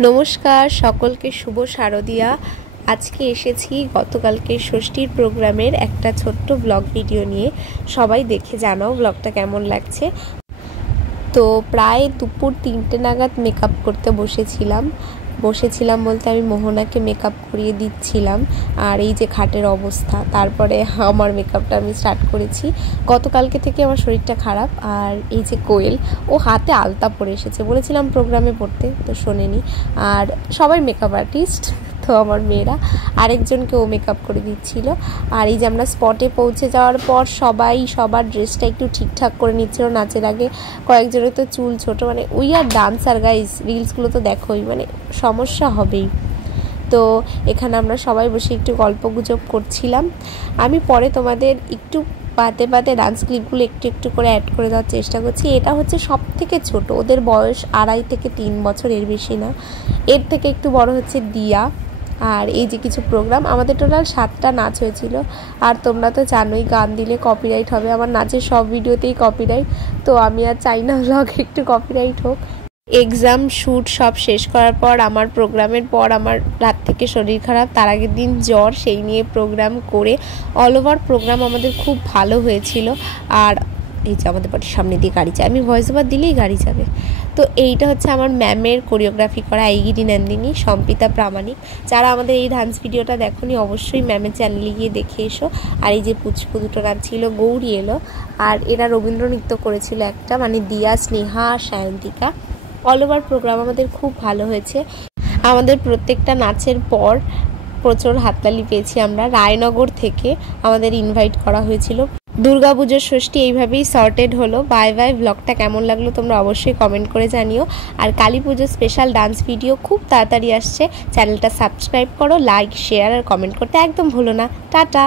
नमस्कार सकलके शुभ शारदिया। आज के एसेছি गतकालके षष्ठीर प्रोग्रामेर एक छोट्ट ब्लग भिडियो निये। सबाई देखे जानाओ ब्लगटा केमन लागছে। तो प्राय दुपुर 3টে नागाद मेकअप करते बसेছিলাম বলতে আমি মোহনাকে মেকআপ করিয়ে দিচ্ছিলাম। আর এই যে খাটের অবস্থা, তারপরে আমার মেকআপটা আমি স্টার্ট করেছি। গতকালকে থেকে আমার শরীরটা খারাপ। আর এই যে কোয়েল, ও হাতে আলতা পরে এসেছে, বলেছিলাম প্রোগ্রামে পড়তে, তো শোনেনি। আর সবাই মেকআপ আর্টিস্ট, তো আমার মেয়েরা আরেকজনকে ও মেকআপ করে দিচ্ছিল। আর এই যে আমরা স্পটে পৌঁছে যাওয়ার পর সবাই সবার ড্রেসটা একটু ঠিকঠাক করে নিচ্ছিল। নাচের আগে কয়েকজনের তো চুল ছোট, মানে উই আর ডান্সার গাইস, রিলসগুলো তো দেখোই, মানে সমস্যা হবেই। তো এখানে আমরা সবাই বসে একটু গল্পগুজব করছিলাম। আমি পরে তোমাদের একটু পাতে পাতে ডান্স ক্লিপগুলো একটু একটু করে অ্যাড করে দেওয়ার চেষ্টা করছি। এটা হচ্ছে সব থেকে ছোট, ওদের বয়স 2.5 থেকে 3 বছর, এর বেশি না। এর থেকে একটু বড় হচ্ছে দিয়া। আর এই যে কিছু প্রোগ্রাম, আমাদের টোটাল 7টা নাচ হয়েছিল। আর তোমরা তো জানোই গান দিলে কপিরাইট হবে, আমার নাচের সব ভিডিওতেই কপিরাইট, তো আমি আর চাই না ব্লগে একটু কপিরাইট হোক। এক্সাম শ্যুট সব শেষ করার পর আমার প্রোগ্রামের পর আমার রাত থেকে শরীর খারাপ, তার আগের দিন জ্বর, সেই নিয়ে প্রোগ্রাম করে অল ওভার প্রোগ্রাম আমাদের খুব ভালো হয়েছিল। আর এই যে আমাদের বাড়ির সামনে দিয়ে গাড়ি যায়, আমি ভয়েস ওভার দিলেই গাড়ি যাবে। তো এইটা হচ্ছে আমার ম্যামের কোরিওগ্রাফি করা আইগিরি নন্দিনী, সম্পিতা প্রামাণিক। যারা আমাদের এই ডান্স ভিডিওটা দেখোনি অবশ্যই ম্যামের চ্যানেলে গিয়ে দেখে এসো। আর এই যে পুচকু দুটো নাম ছিল, গৌরী এলো। আর এরা রবীন্দ্র নৃত্য করেছিল একটা, মানে Diya, Sneha, Sayantika. All over programme আমাদের খুব ভালো হয়েছে। আমাদের প্রত্যেকটা নাচের পর প্রচুর হাততালি পেয়েছি আমরা। রায়নগর থেকে আমাদের ইনভাইট করা হয়েছিল। দুর্গাপুজোর ষষ্ঠী এইভাবেই সর্টেড হলো। Bye bye. ব্লগটা কেমন লাগলো তোমরা অবশ্যই কমেন্ট করে জানিও। আর কালী পুজোর স্পেশাল ডান্স ভিডিও খুব তাড়াতাড়ি আসছে। চ্যানেলটা সাবস্ক্রাইব করো, লাইক, শেয়ার আর কমেন্ট করতে একদম ভুলো না। টাটা।